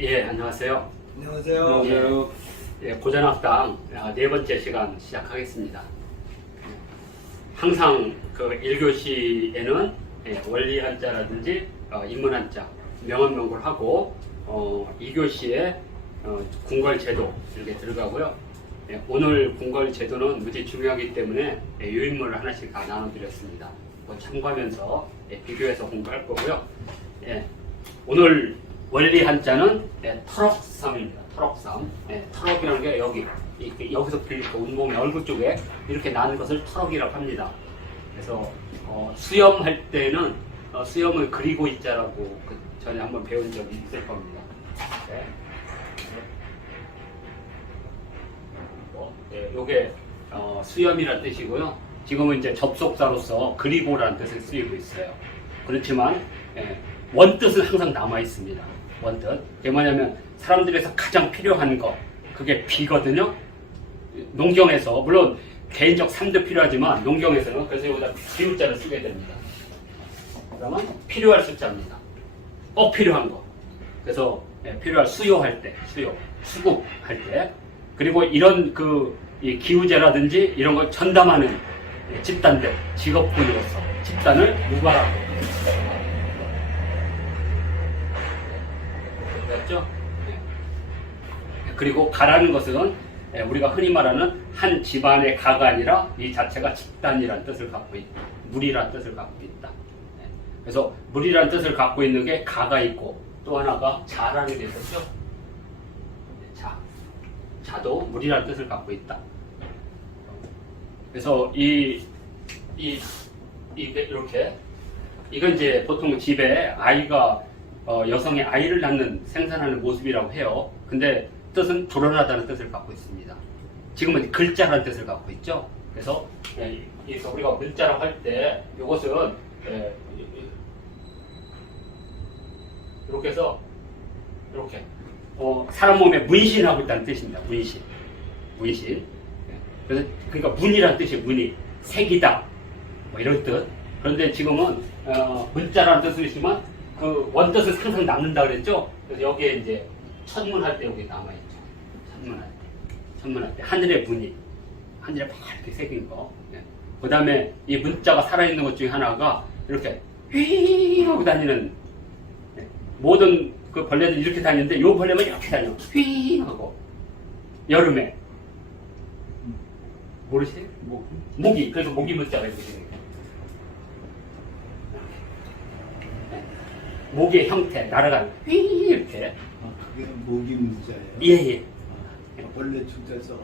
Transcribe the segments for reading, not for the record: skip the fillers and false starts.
예, 안녕하세요. 안녕하세요. 안녕하세요. 예, 고전학당 네 번째 시간 시작하겠습니다. 항상 그 1교시에는 원리 한자라든지 인문 한자, 명언 명구를 하고 2교시에 궁궐 제도 이렇게 들어가고요. 오늘 궁궐 제도는 무지 중요하기 때문에 유인물을 하나씩 다 나눠드렸습니다. 참고하면서 비교해서 공부할 거고요. 오늘 원리 한자는 터럭삼입니다. 터럭삼. 터럭이라는 게 여기서 빌리고 온몸의 얼굴 쪽에 이렇게 나는 것을 터럭이라고 합니다. 그래서 수염할 때는 수염을 그리고 있자라고 전에 한번 배운 적이 있을 겁니다. 요게 수염이라는 뜻이고요. 지금은 이제 접속사로서 그리고라는 뜻을 쓰이고 있어요. 그렇지만 원뜻은 항상 남아 있습니다. 원뜻. 그게 뭐냐면 사람들에서 가장 필요한 거, 그게 비거든요. 농경에서 물론 개인적 삶도 필요하지만 농경에서는 그래서 여기다 비우자를 쓰게 됩니다. 그러면 필요할 숫자입니다. 꼭 필요한 거. 그래서 필요할 수요할 때, 수급할 때, 그리고 이런 이 기우제라든지 이런 걸 전담하는 집단들, 직업군으로서 집단을 무가라고. 맞죠? 그리고 가라는 것은 우리가 흔히 말하는 한 집안의 가가 아니라 이 자체가 집단이라는 뜻을 갖고 있다. 무리라는 뜻을 갖고 있다. 그래서 무리라는 뜻을 갖고 있는 게 가가 있고 또 하나가 자라는 게 있었죠. 자도 무리라는 뜻을 갖고 있다. 그래서 이게 이렇게 이건 이제 보통 집에 아이가 여성의 아이를 낳는 생산하는 모습이라고 해요. 근데 뜻은 불어나다는 뜻을 갖고 있습니다. 지금은 글자라는 뜻을 갖고 있죠. 그래서 우리가 문자라고 할 때 이것은 이렇게 해서 이렇게 사람 몸에 문신하고 있다는 뜻입니다. 문신. 그래서 그러니까 문이라는 뜻이 문이 색이다 뭐 이런 뜻. 그런데 지금은 문자라는 뜻을 있지만 그 원뜻은 항상 남는다 그랬죠. 그래서 여기에 이제 천문할 때 여기 남아 있죠. 천문할 때 하늘의 문이 하늘에 막 이렇게 새긴 거. 그 다음에 이 문자가 살아있는 것 중에 하나가 이렇게 휘 하고 다니는 모든 그 벌레들 이렇게 다니는데 요 벌레만 이렇게 다녀. 휘 하고 여름에 모르시죠? 모기. 그래서 모기 문자가 이렇게 생겨요. 모기의 형태, 날아가는 휘 이렇게. 그게 모기 문자예요? 예. 원래 출자서가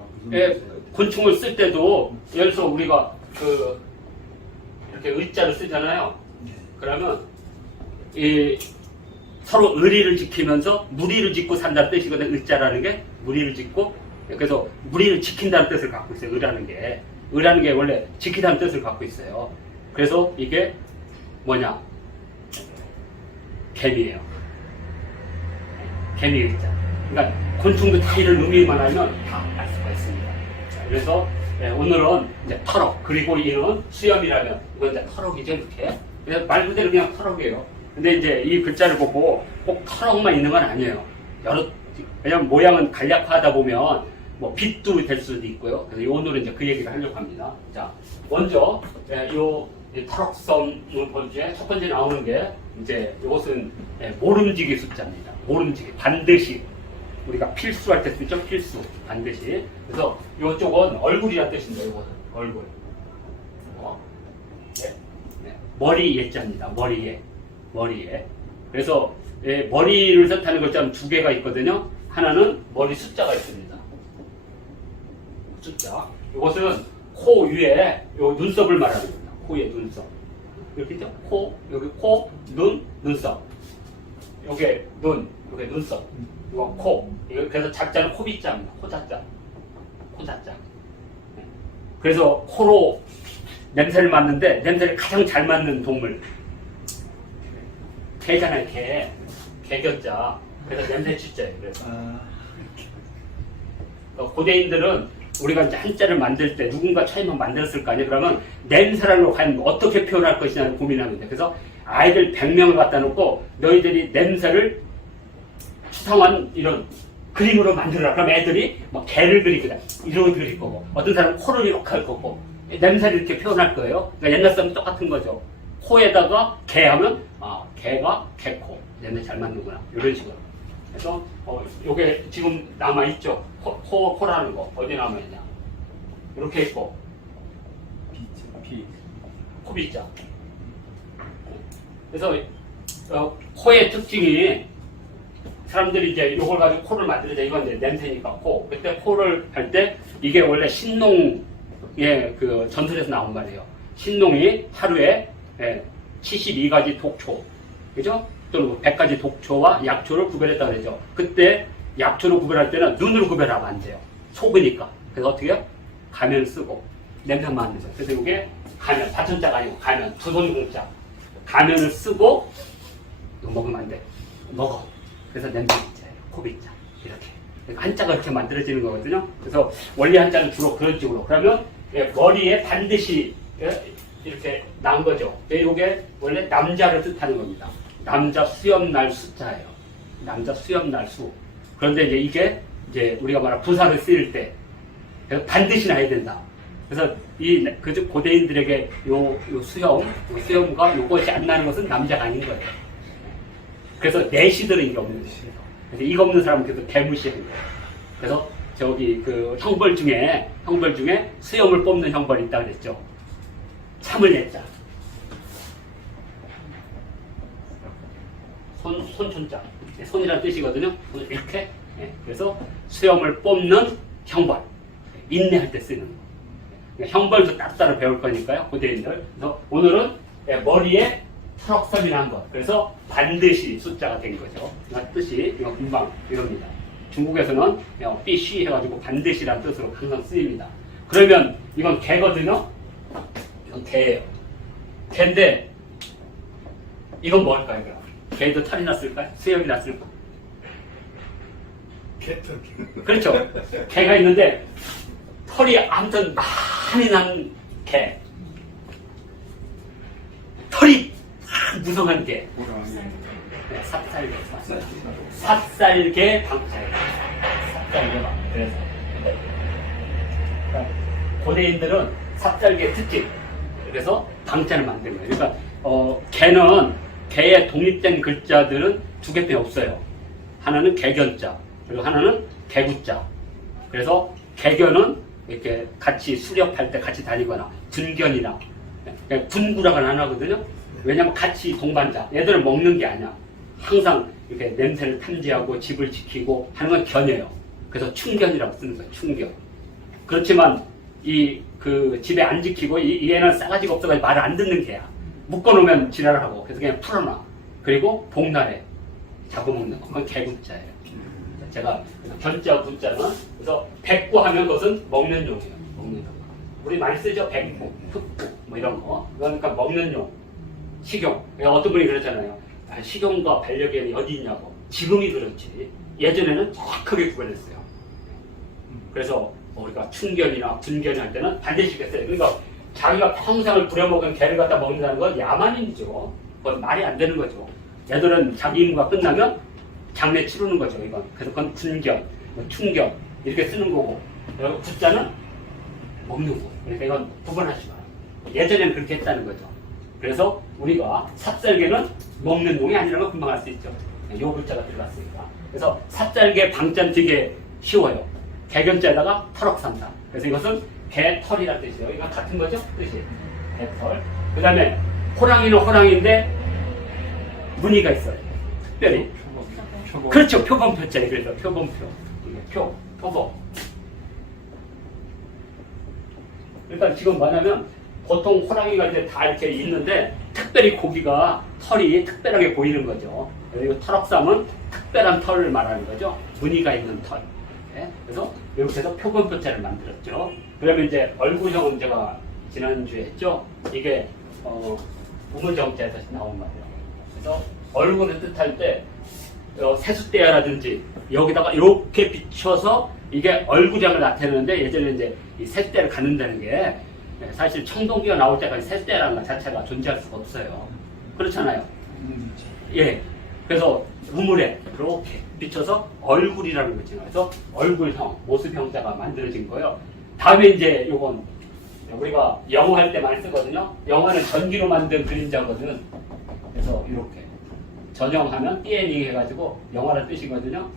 곤충을 쓸 때도 예를 들어서 우리가 이렇게 의자를 쓰잖아요. 그러면 서로 의리를 지키면서 무리를 짓고 산다는 뜻이거든요. 의자라는 게 무리를 짓고, 그래서 무리를 지킨다는 뜻을 갖고 있어요. 의라는 게 원래 지키다는 뜻을 갖고 있어요. 그래서 이게 뭐냐? 개미예요. 개미 의자. 그러니까 곤충도 다 이런 의미만 하면 다 알 수가 있습니다. 그래서 오늘은 이제 터럭, 그리고 이는 수염이라면 이건 이제 터럭이죠. 이렇게. 그냥 말 그대로 그냥 터럭이에요. 근데 이제 이 글자를 보고 꼭 터럭만 있는 건 아니에요. 왜냐면 모양은 간략화하다 보면 뭐 빛도 될 수도 있고요. 그래서 오늘은 이제 그 얘기를 하려고 합니다. 자, 먼저 이 터럭섬 번째 첫 번째 나오는 게 이제 이것은 모름지기 숫자입니다. 모름지기 반드시 우리가 필수할 때 쓰죠. 필수 반드시. 그래서 이쪽은 얼굴이라는 뜻입니다. 이것은 얼굴. 머리 예자입니다. 머리에. 그래서 머리를 뜻하는 글자는 두 개가 있거든요. 하나는 머리 숫자가 있습니다. 숫자. 이것은 코 위에 요 눈썹을 말하는 겁니다. 코의 눈썹. 이렇게 있죠? 코, 여기 코, 눈썹. 요게 요게 눈썹. 이거 코. 그래서 작자는 코빗자입니다. 코자자. 그래서 코로 냄새를 맡는데 냄새를 가장 잘 맡는 동물. 개잖아요, 개. 개견자. 그래서 냄새 쥐자예요. 그래서. 고대인들은 우리가 이제 한자를 만들 때 누군가 처음에 만들었을 거 아니에요. 그러면 냄새라는 걸 과연 어떻게 표현할 것이냐를 고민합니다. 그래서 아이들 100명을 갖다 놓고 너희들이 냄새를 수상한 이런 그림으로 만들어라. 그럼 애들이 막 개를 그리거든. 이러고 그릴 거고, 어떤 사람은 코를 이렇게 할 거고, 냄새를 이렇게 표현할 거예요. 그러니까 옛날 사람 똑같은 거죠. 코에다가 개 하면, 개가 개코. 냄새 잘 맞는구나. 이런 식으로. 그래서, 요게 지금 남아있죠. 코라는 거. 어디 남아있냐. 이렇게 있고, 비. 코비자. 그래서, 코의 특징이, 사람들이 이제 요걸 가지고 코를 만들자. 이건 이제 냄새니까 코. 그때 코를 할 때, 이게 원래 신농의 그 전설에서 나온 말이에요. 신농이 하루에 72가지 독초, 그죠? 또는 100가지 독초와 약초를 구별했다고 그러죠. 그때 약초를 구별할 때는 눈으로 구별하면 안 돼요. 속으니까. 그래서 어떻게 해요? 가면 쓰고, 냄새만 맡는 거예요. 그래서 이게 가면, 받침자가 아니고 가면, 두 번 공자. 가면을 쓰고, 이거 먹으면 안 돼. 먹어. 그래서 냄새비자예요. 코비자. 이렇게. 한자가 이렇게 만들어지는 거거든요. 그래서 원리 한자는 주로 그런 식으로. 그러면 머리에 반드시 이렇게 난 거죠. 이게 원래 남자를 뜻하는 겁니다. 남자 수염날 수자예요. 남자 수염날 수. 그런데 이게 이제 우리가 말한 부사를 쓰일 때 반드시 나야 된다. 그래서 그 고대인들에게 요 수염과 요것이 안 나는 것은 남자가 아닌 거예요. 그래서 내시들은 이게 없는 거예요. 그래서 이거 없는 사람은 계속 개무시하는 거예요. 그래서 저기 그 형벌 중에 수염을 뽑는 형벌이 있다 그랬죠. 참을 냈자. 손촌자. 손이란 뜻이거든요. 이렇게. 그래서 수염을 뽑는 형벌. 인내할 때 쓰는 거. 형벌도 따로 배울 거니까요. 고대인들. 그래서 오늘은 머리에 철옥섬이 난 것. 그래서 반드시 숫자가 된 거죠. 뜻이 이거 금방 이럽니다. 중국에서는 삐쉬 해가지고 반드시란 뜻으로 항상 쓰입니다. 그러면 이건 개거든요. 이건 개예요. 개인데 이건 뭘까요? 그럼? 개도 털이 났을까요? 수염이 났을까요? 개털. 그렇죠. 개가 있는데 털이 아무튼 많이 난 개. 털이 무성한 개. 네, 삽살개. 삽살개 방자예요. 삽살개 방. 그래서 그러니까 고대인들은 삽살개 특징. 그래서 방자를 만든 거예요. 그러니까 개의 독립된 글자들은 두 개밖에 없어요. 하나는 개견자, 그리고 하나는 개구자. 그래서 개견은 이렇게 같이 수렵할 때 같이 다니거나 군견이나 군구라고는 안 하거든요. 왜냐면 같이 동반자. 얘들은 먹는 게 아니야. 항상 이렇게 냄새를 탐지하고 집을 지키고 하는 건 견이에요. 그래서 충견이라고 쓰는 거예요. 충견. 그렇지만 그 집에 안 지키고 얘는 싸가지가 없어가지고 말을 안 듣는 개야. 묶어놓으면 지랄을 하고 그래서 그냥 풀어놔. 그리고 복날에 잡아먹는 거. 그건 개구자예요. 제가 견자 구자는 그래서 백구 하면 그것은 먹는 용이에요. 먹는 용. 우리 많이 쓰죠. 백구, 흑구 뭐 이런 거. 그러니까 먹는 용. 식용. 어떤 분이 그랬잖아요. 식용과 반려견이 어디 있냐고. 지금이 그렇지. 예전에는 정확하게 구별했어요. 그래서 우리가 충견이나 군견이 할 때는 반드시 했어요. 그러니까 자기가 평생을 부려먹은 개를 갖다 먹는다는 건 야만인이죠. 그건 말이 안 되는 거죠. 얘들은 자기 임무가 끝나면 장례 치르는 거죠. 이건. 그래서 그건 군견, 충견 이렇게 쓰는 거고 구자는 먹는 거. 그러니까 이건 구분하지 마요. 예전에는 그렇게 했다는 거죠. 그래서 우리가 삽살개는 먹는 놈이 아니라는 걸 금방 알 수 있죠. 요 글자가 들어갔으니까. 그래서 삽살개 방자는 되게 쉬워요. 개견자에다가 털옥삼사. 그래서 이것은 개털이라는 뜻이에요. 이거 같은 거죠? 뜻이. 개털. 그 다음에 호랑이는 호랑이인데 무늬가 있어요. 특별히. 그렇죠. 표범표자예요. 그래서 표범표. 표범. 그러니까 지금 뭐냐면 보통 호랑이가 이제 다 이렇게 있는데 특별히 고기가 털이 특별하게 보이는 거죠. 그리고 털옥삼은 특별한 털을 말하는 거죠. 무늬가 있는 털. 네? 그래서 이렇게 해서 표범표자를 만들었죠. 그러면 이제 얼굴형은 제가 지난주에 했죠. 이게 우물정자에서 나온 말이에요. 그래서 얼굴을 뜻할 때 세숫대야라든지 여기다가 이렇게 비춰서 이게 얼굴형을 나타내는데 예전에 이제 이 새대를 갖는다는 게 사실 청동기가 나올 때까지 새대라는 것 자체가 존재할 수가 없어요. 그렇잖아요. 예. 그래서 우물에 이렇게 비춰서 얼굴이라는 거죠. 그래서 얼굴형, 모습형자가 만들어진 거예요. 다음에 이제 요건 우리가 영어 할 때 많이 쓰거든요. 영어는 전기로 만든 그림자거든. 그래서 이렇게 전형하면 띠에닝 해가지고 영어라는 뜻이거든요.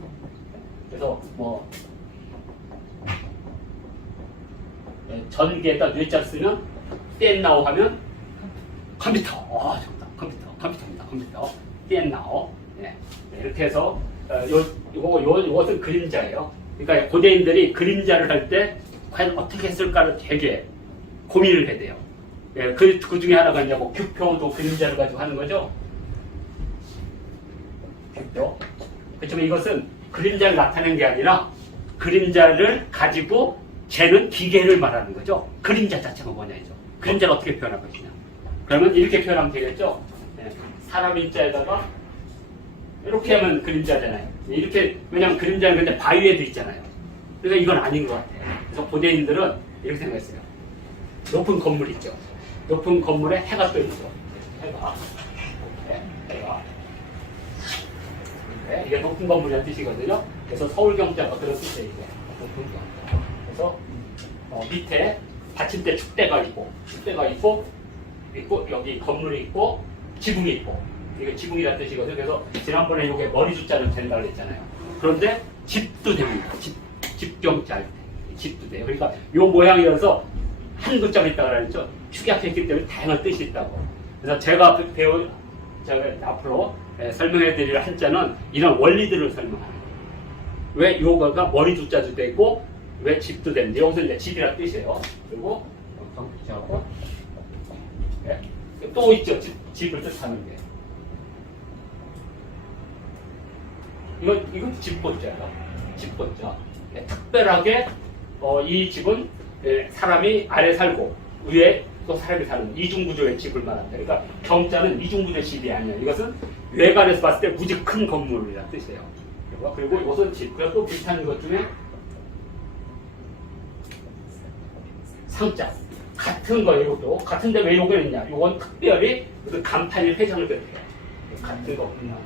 그래서 뭐 전기에다 뇌자 쓰면 띠엔나오 하면 컴퓨터. 좋다. 컴퓨터입니다. 컴퓨터. 띠엔나오. 네. 이렇게 해서 요것은 그림자예요. 그러니까 고대인들이 그림자를 할 때 과연 어떻게 했을까를 되게 고민을 해야 돼요. 예, 그 중에 하나가 이제 뭐 규표도 그림자를 가지고 하는 거죠. 규표. 그렇지만 이것은 그림자를 나타내는 게 아니라 그림자를 가지고 재는 기계를 말하는 거죠. 그림자 자체가 뭐냐죠. 그림자를 어떻게 표현할 것이냐. 그러면 이렇게 표현하면 되겠죠. 예, 사람 인자에다가 이렇게 하면 그림자잖아요. 이렇게, 왜냐하면 그림자는 근데 바위에도 있잖아요. 그래서 이건 아닌 것 같아요. 그래서 고대인들은 이렇게 생각했어요. 높은 건물 있죠. 높은 건물에 해가 떠 있죠. 해가. 해가. 네, 이게 높은 건물이라는 뜻이거든요. 그래서 서울경자가 그런 뜻이에요. 이게. 높은 경자. 그래서 밑에 받침대 축대가 있고 여기 건물이 있고 지붕이 있고 이게 지붕이라는 뜻이거든요. 그래서 지난번에 이게 머리 숫자는 된다고 했잖아요. 그런데 집도 됩니다. 집경자 할 때. 집도 돼요. 그러니까 이 모양이어서 한 글자가 있다고 그랬죠. 축약했기 때문에 다양한 뜻이 있다고. 그래서 제가 앞으로 설명해 드릴 한자는 이런 원리들을 설명하는 거예요. 왜 요거가 머리 숫자도 되고 왜 집도 되는지. 여기서 이제 집이라는 뜻이에요. 그리고 경자하고 또 있죠. 집을 뜻하는 게. 이것도 집보자예요. 집보자. 특별하게 이 집은 사람이 아래 살고 위에 또 사람이 사는 이중구조의 집을 말합니다. 그러니까 경자는 이중구조의 집이 아니에요. 이것은 외관에서 봤을 때 무지 큰 건물이라는 뜻이에요. 그리고 이것은 집. 그리고 또 비슷한 것 중에 상자. 같은 거예요. 이것도. 같은데 왜 요거 있냐. 이건 특별히 무슨 간판이 회전을 పెట్ట해요. 같은 거구나.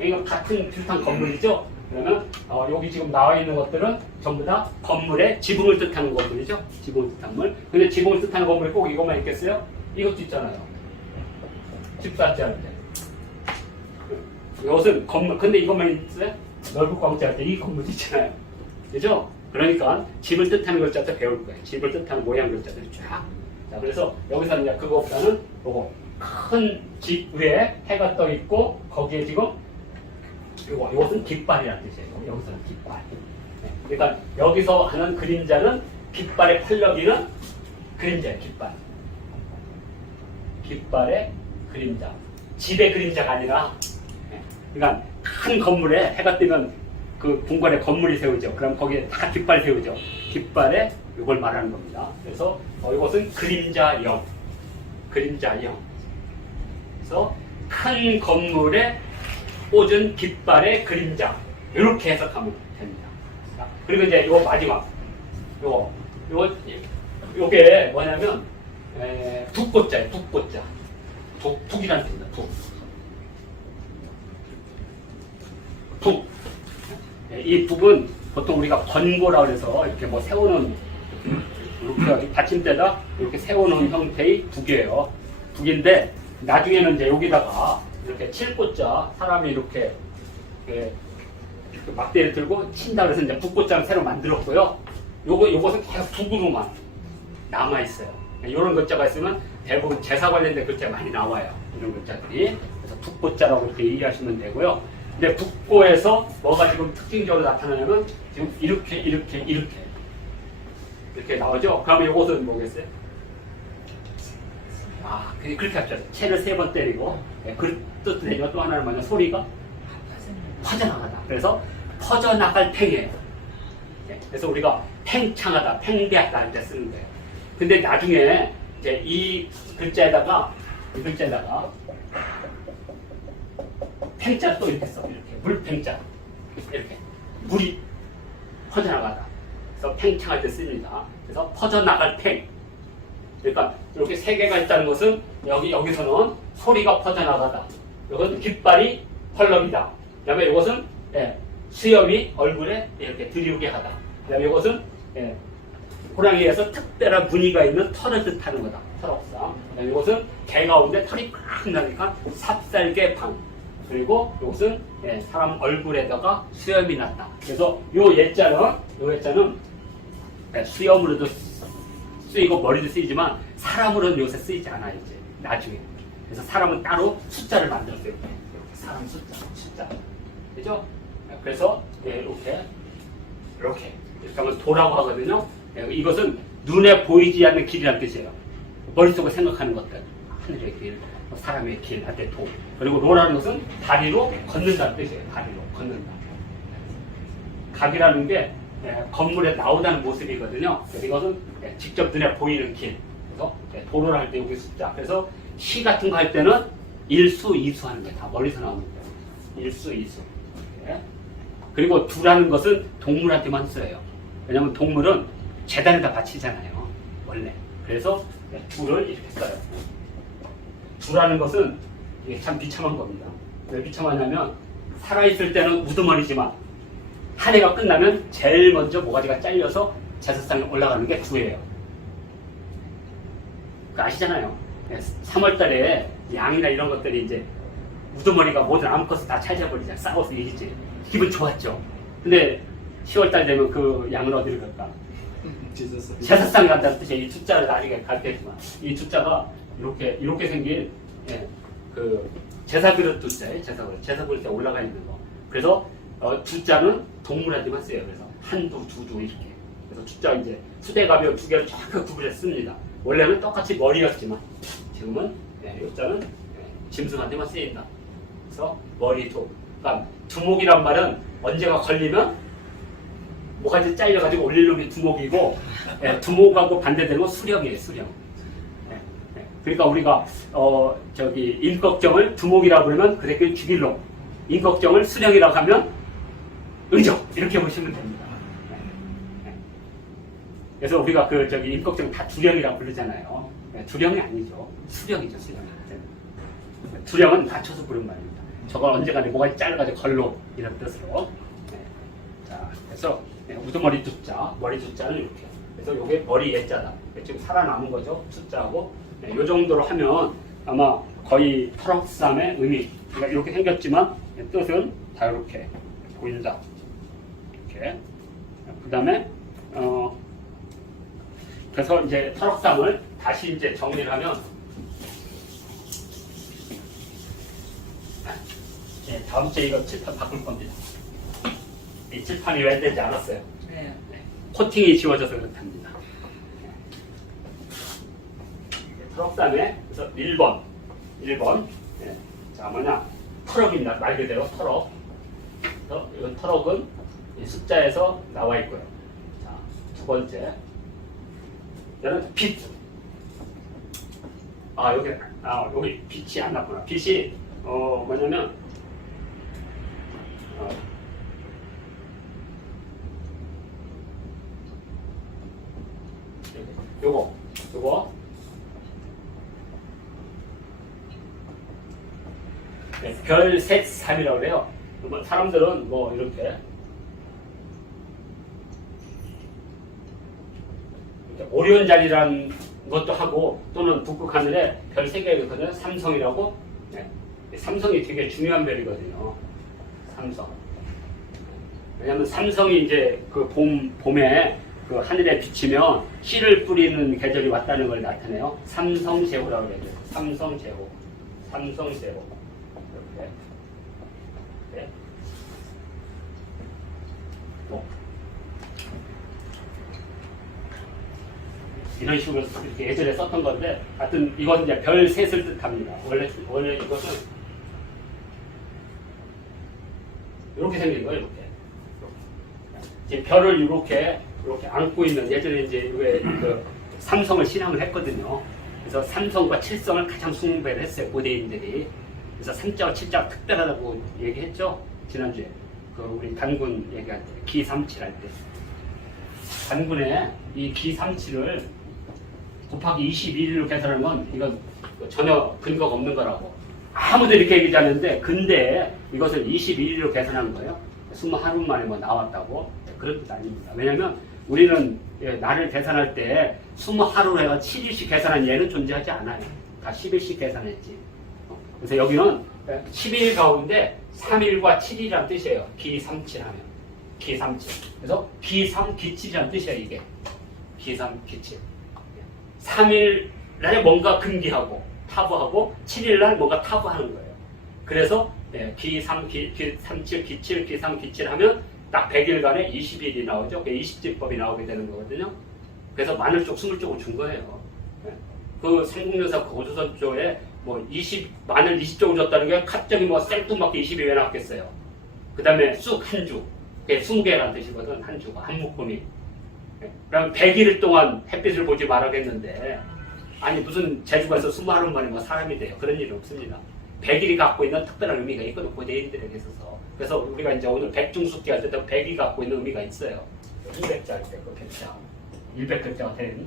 이거 같은 비슷한 건물이죠. 그러면 여기 지금 나와 있는 것들은 전부 다 건물의 지붕을 뜻하는 건물이죠. 지붕을 뜻하는 건물. 근데 지붕을 뜻하는 건물이 꼭 이것만 있겠어요? 이것도 있잖아요. 집사지 않은데. 이것은 건물. 근데 이것만 있어요? 넓고 광자 할 때 이 건물 있잖아요. 그죠? 그러니까 집을 뜻하는 글자도 배울 거예요. 집을 뜻하는 모양 글자들이 쫙. 자, 그래서 여기서는 이제 그거보다는 요거 큰 집 위에 해가 떠 있고 거기에 지금 이것은 깃발이라는 뜻이에요. 여기서는 깃발. 네. 그러니까 여기서 하는 그림자는 깃발의 펄럭이는 그림자예요. 깃발. 깃발의 그림자. 집의 그림자가 아니라. 네. 그러니까 큰 건물에 해가 뜨면 그 궁궐에 건물이 세우죠. 그럼 거기에 다 깃발 세우죠. 깃발에 이걸 말하는 겁니다. 그래서 이것은 그림자형. 그림자형. 그래서 큰 건물에 꽂은 깃발의 그림자. 이렇게 해석하면 됩니다. 그리고 이제 요 마지막. 요게 뭐냐면, 북꽃자예요. 북꽃자. 북이라는 뜻입니다. 북. 이 북은 보통 우리가 번고라고 해서 이렇게 뭐 세우는, 이렇게 받침대다 이렇게 세우는 형태의 북이에요. 북인데, 나중에는 이제 여기다가 이렇게 칠꽃자, 사람이 이렇게 막대를 들고 친다 그래서 이제 북꽃자를 새로 만들었고요. 요것은 계속 북으로만 남아있어요. 이런 글자가 있으면 대부분 제사 관련된 글자가 많이 나와요. 이런 글자들이. 그래서 북꽃자라고 이렇게 이해하시면 되고요. 근데 북고에서 뭐가 지금 특징적으로 나타나냐면 지금 이렇게 나오죠. 그러면 이것은 뭐겠어요? 그렇게 합시다. 채를 3번 때리고, 그 뜻도 되지만 또 하나는 뭐냐, 소리가 퍼져나가다. 그래서 퍼져나갈 팽이에요. 그래서 우리가 팽창하다, 팽대하다 할 때 쓰는 거예요. 근데 나중에 이제 이 글자에다가 팽자 또 이렇게 써. 이렇게 물팽자. 이렇게 물이 퍼져나가다. 그래서 팽창할 때 씁니다. 그래서 퍼져나갈 팽. 그러니까 이렇게 3개가 있다는 것은 여기서는 소리가 퍼져나가다. 이건 깃발이 펄럭이다. 그다음에 이것은 수염이 얼굴에 이렇게 들이우게 하다. 그다음에 이것은 호랑이에서 특별한 무늬가 있는 털을 뜻하는 거다. 털옥상. 그다음에 이것은 개 가운데 털이 꽉 나니까 삽살개 방. 그리고 이것은 사람 얼굴에다가 수염이 났다. 그래서 요 예자는 수염으로도 쓰이고 머리도 쓰이지만 사람으로는 요새 쓰이지 않아요. 이제 나중에. 그래서 사람은 따로 숫자를 만들었어요. 사람 숫자. 그죠? 그래서 이렇게 하면 도라고 하거든요. 이것은 눈에 보이지 않는 길이라는 뜻이에요. 머릿속에 생각하는 것들. 하늘의 길, 사람의 길, 한테 도. 그리고 로라는 것은 다리로 걷는다는 뜻이에요. 다리로 걷는다. 각이라는 게 건물에 나오다는 모습이거든요. 그래서 이것은 직접 눈에 보이는 길. 그래서 도로를 할 때 여기 숫자. 그래서 시 같은 거 할 때는 일수, 이수 하는 거예요. 다 멀리서 나오는 거예요. 일수, 이수. 그리고 두라는 것은 동물한테만 써요. 왜냐하면 동물은 재단에다 바치잖아요. 원래. 그래서 두를 이렇게 써요. 두라는 것은 이게 참 비참한 겁니다. 왜 비참하냐면 살아있을 때는 우두머리지만 한 해가 끝나면 제일 먼저 모가지가 잘려서 제사상에 올라가는 게 두예요. 그거 아시잖아요. 3월달에 양이나 이런 것들이 이제 우두머리가 모든 암컷을 다 찰져버리잖아. 싸워서 이기지. 기분 좋았죠. 근데 10월달 되면 그 양은 어디를 갈까? 제사상에 간다는 뜻이에요. 이 숫자를 나중에 가르쳐주지만 이 숫자가 이렇게 생긴 그 제사 그릇 숫자예요. 제사 그릇에 올라가 있는 거. 그래서 숫자는 동물한테만 써요. 그래서 한두, 두두 이렇게. 그래서 숫자 이제 수대가벼 두 개를 정확하게 구분했습니다. 원래는 똑같이 머리였지만 지금은 이 숫자는 짐승한테만 쓰인다. 그래서 머리도. 그러니까 두목이란 말은 언제가 걸리면 모가지 잘려가지고 올릴 놈이 두목이고 두목하고 반대되는 건 수령이에요. 수령. 그러니까 우리가 임꺽정을 두목이라고 그러면 그 새끼를 죽일 놈, 임꺽정을 수령이라고 하면 의적 이렇게 보시면 됩니다. 그래서 우리가 임꺽정 다 두령이라고 부르잖아요. 두령이 아니죠. 수령이죠. 수령. 두령은 낮춰서 부른 말입니다. 저건 언제가 모가지 잘라가지고 걸로 이런 뜻으로. 자, 그래서 우두머리 숫자, 머리 숫자는 이렇게. 그래서 이게 머리 예자다. 지금 살아남은 거죠. 숫자하고. 이 정도로 하면 아마 거의 털옥삼의 의미. 그러니까 이렇게 생겼지만 뜻은 다 이렇게 보인다. 이렇게. 그 다음에 그래서 이제 털옥삼을 다시 이제 정리를 하면 다음 주에 이거 칠판 바꿀 겁니다. 이 칠판이 왜 되지 않았어요? 네. 코팅이 지워져서 그렇답니다. 털옥삼에 그래서 1번. 자 뭐냐? 털옥입니다. 말 그대로 털옥. 그래서 이건 털옥은 이 숫자에서 나와 있고요. 자, 두 번째. 얘는 빛. 여기 빛이 안 났구나. 빛이 뭐냐면 요거 별, 셋, 3이라고 그래요. 사람들은 뭐 이렇게 오리온자리라는 것도 하고 또는 북극 하늘에 별 3개가 있거든요. 삼성이라고. 삼성이 되게 중요한 별이거든요. 삼성. 왜냐하면 삼성이 이제 그 봄에 그 하늘에 비치면 씨를 뿌리는 계절이 왔다는 걸 나타내요. 삼성제호라고 그래요. 삼성제호. 이렇게. 네. 이런 식으로 이렇게 예전에 썼던 건데, 하여튼 이건 이제 별 셋을 뜻합니다. 원래 이것은 이렇게 생긴 거예요. 이렇게. 이제 별을 이렇게 안고 있는, 예전에 이제 그 삼성을 신앙을 했거든요. 그래서 삼성과 칠성을 가장 숭배를 했어요. 고대인들이. 그래서 3자와 7자가 특별하다고 얘기했죠. 지난주에 그 우리 단군 얘기할 때, 기삼칠 할 때, 단군에 이 기삼칠을 곱하기 21일로 계산하면 이건 전혀 근거가 없는 거라고. 아무도 이렇게 얘기하지 않는데, 근데 이것을 21일로 계산한 거예요. 21분 만에 뭐 나왔다고. 그런 뜻 아닙니다. 왜냐면 우리는 날을 계산할 때 20하루로 해가 7일씩 계산한 예는 존재하지 않아요. 다 10일씩 계산했지. 그래서 여기는 12일 가운데 3일과 7일이라는 뜻이에요. 기삼칠하면. 기삼칠. 그래서 기삼기칠이라는 뜻이에요, 이게. 기삼기칠. 3일 날에 뭔가 금기하고 타부하고 7일 날 뭔가 타부하는 거예요. 그래서 기삼칠, 기칠, 기삼기칠 하면 딱 100일간에 20일이 나오죠. 20지법이 나오게 되는 거거든요. 그래서 마늘 쪽, 20쪽을 준 거예요. 그 삼국연사 고조선조에 뭐 마늘 20쪽을 줬다는 게 갑자기 뭐 생뚱맞게 20이 왜 나왔겠어요. 그 다음에 쑥 한 주. 그게 20개라는 뜻이거든. 한 주가. 한 묶음이. 그럼 100일 동안 햇빛을 보지 말아겠는데, 아니 무슨 제주가에서 20하루 만에 뭐 사람이 돼요. 그런 일은 없습니다. 100일이 갖고 있는 특별한 의미가 있거든. 고대인들에게 있어서. 그래서 우리가 이제 오늘 백중숙기 할 때도 100이 갖고 있는 의미가 있어요. 200자일 때 그 100자. 100글자가 된.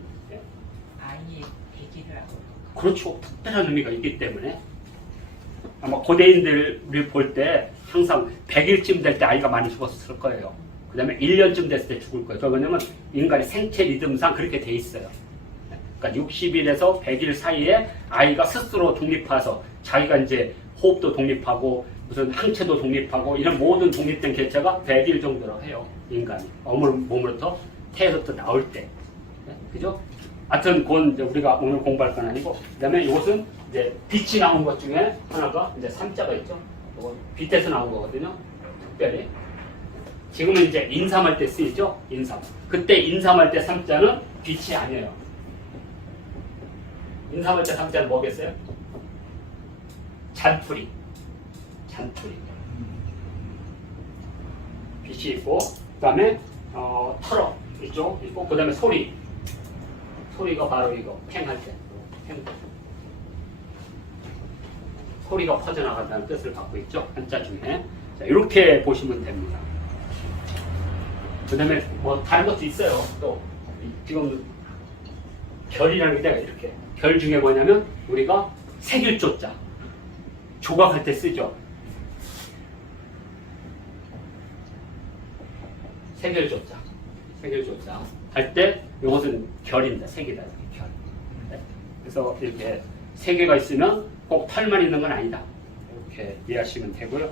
아예 대기를 하고. 그렇죠. 특별한 의미가 있기 때문에. 아마 고대인들을 볼 때 항상 100일쯤 될 때 아이가 많이 죽었을 거예요. 그 다음에 1년쯤 됐을 때 죽을 거예요. 왜냐면 인간의 생체 리듬상 그렇게 돼 있어요. 그러니까 60일에서 100일 사이에 아이가 스스로 독립해서 자기가 이제 호흡도 독립하고 무슨 항체도 독립하고 이런 모든 독립된 개체가 100일 정도라고 해요. 인간이. 몸으로부터 태에서부터 나올 때. 그죠? 하여튼 그건 이제 우리가 오늘 공부할 건 아니고, 그 다음에 이것은 이제 빛이 나온 것 중에 하나가 이제 삼자가 있죠. 이건 빛에서 나온 거거든요. 특별히. 지금은 이제 인삼할 때 쓰이죠. 인삼. 그때 인삼할 때 삼자는 빛이 아니에요. 인삼할 때 삼자는 뭐겠어요? 잔풀이. 잔풀이. 빛이 있고, 그 다음에 털어 이쪽 있고, 그 다음에 소리. 소리가 바로 이거 팽할 때. 팽. 소리가 퍼져나간다는 뜻을 갖고 있죠. 한자 중에. 자, 이렇게 보시면 됩니다. 그 다음에 뭐 다른 것도 있어요. 또 지금 결이라는 게 내가 이렇게 결 중에 뭐냐면 우리가 색일조자 조각할 때 쓰죠. 색일조자 할 때 이것은 결인데 색이다. 결. 네. 그래서 이렇게 세 개가 있으면 꼭 털만 있는 건 아니다. 이렇게 이해하시면 되고요.